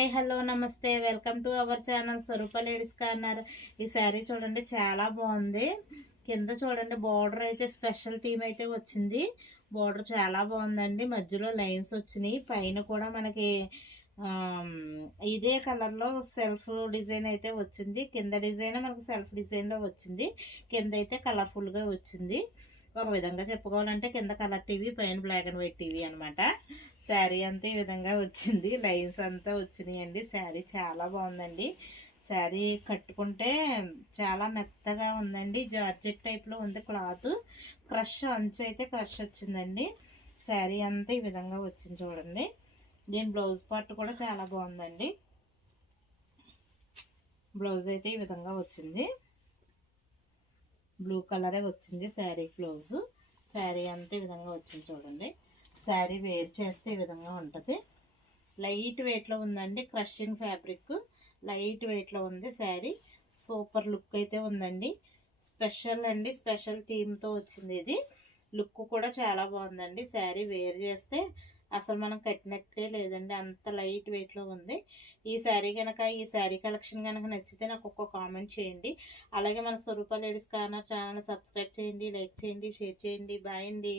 Hi hello నమస్తే welcome to our channel Swarupa ladies corner. ఈ శారీ చూడండి చాలా బాగుంది. కింద చూడండి బార్డర్ అయితే స్పెషల్ థీమ్ అయితే వచ్చింది. బార్డర్ చాలా బాగుందండి. మధ్యలో లైన్స్ వచ్చినాయి. పైన కూడా మనకి ఇదే కలర్లో సెల్ఫ్ డిజైన్ అయితే వచ్చింది. కింద డిజైన్ మనకు సెల్ఫ్ డిజైన్లో వచ్చింది. కింద అయితే కలర్ఫుల్గా వచ్చింది. ఒక విధంగా చెప్పుకోవాలంటే కింద కలర్ టీవీ పైన బ్లాక్ అండ్ వైట్ టీవీ అనమాట. శారీ అంతా ఈ విధంగా వచ్చింది. లైన్స్ అంతా వచ్చినాయండి. శారీ చాలా బాగుందండి. శారీ కట్టుకుంటే చాలా మెత్తగా ఉందండి. జార్జెట్ టైప్లో ఉంది క్లాత్. క్రష్ అంచు అయితే క్రష్ వచ్చిందండి. శారీ అంతా ఈ విధంగా వచ్చింది చూడండి. దీని బ్లౌజ్ పార్ట్ కూడా చాలా బాగుందండి. బ్లౌజ్ అయితే ఈ విధంగా వచ్చింది. బ్లూ కలరే వచ్చింది శారీ బ్లౌజ్. శారీ అంతా ఈ విధంగా వచ్చింది చూడండి. శారీ వేర్ చేస్తే ఈ విధంగా ఉంటుంది. లైట్ వెయిట్లో ఉందండి. క్రషింగ్ ఫ్యాబ్రిక్ లైట్ వెయిట్లో ఉంది శారీ. సూపర్ లుక్ అయితే ఉందండి. స్పెషల్ అండి. స్పెషల్ థీమ్తో వచ్చింది ఇది. లుక్ కూడా చాలా బాగుందండి. శారీ వేర్ చేస్తే అసలు మనం కట్టినట్టే లేదండి. అంత లైట్ వెయిట్లో ఉంది. ఈ శారీ కలెక్షన్ కనుక నచ్చితే నాకు ఒక్క కామెంట్ చేయండి. అలాగే మన స్వరూప లేడీస్ కార్నర్ ఛానల్ సబ్స్క్రైబ్ చేయండి, లైక్ చేయండి, షేర్ చేయండి. బాయ్ అండి.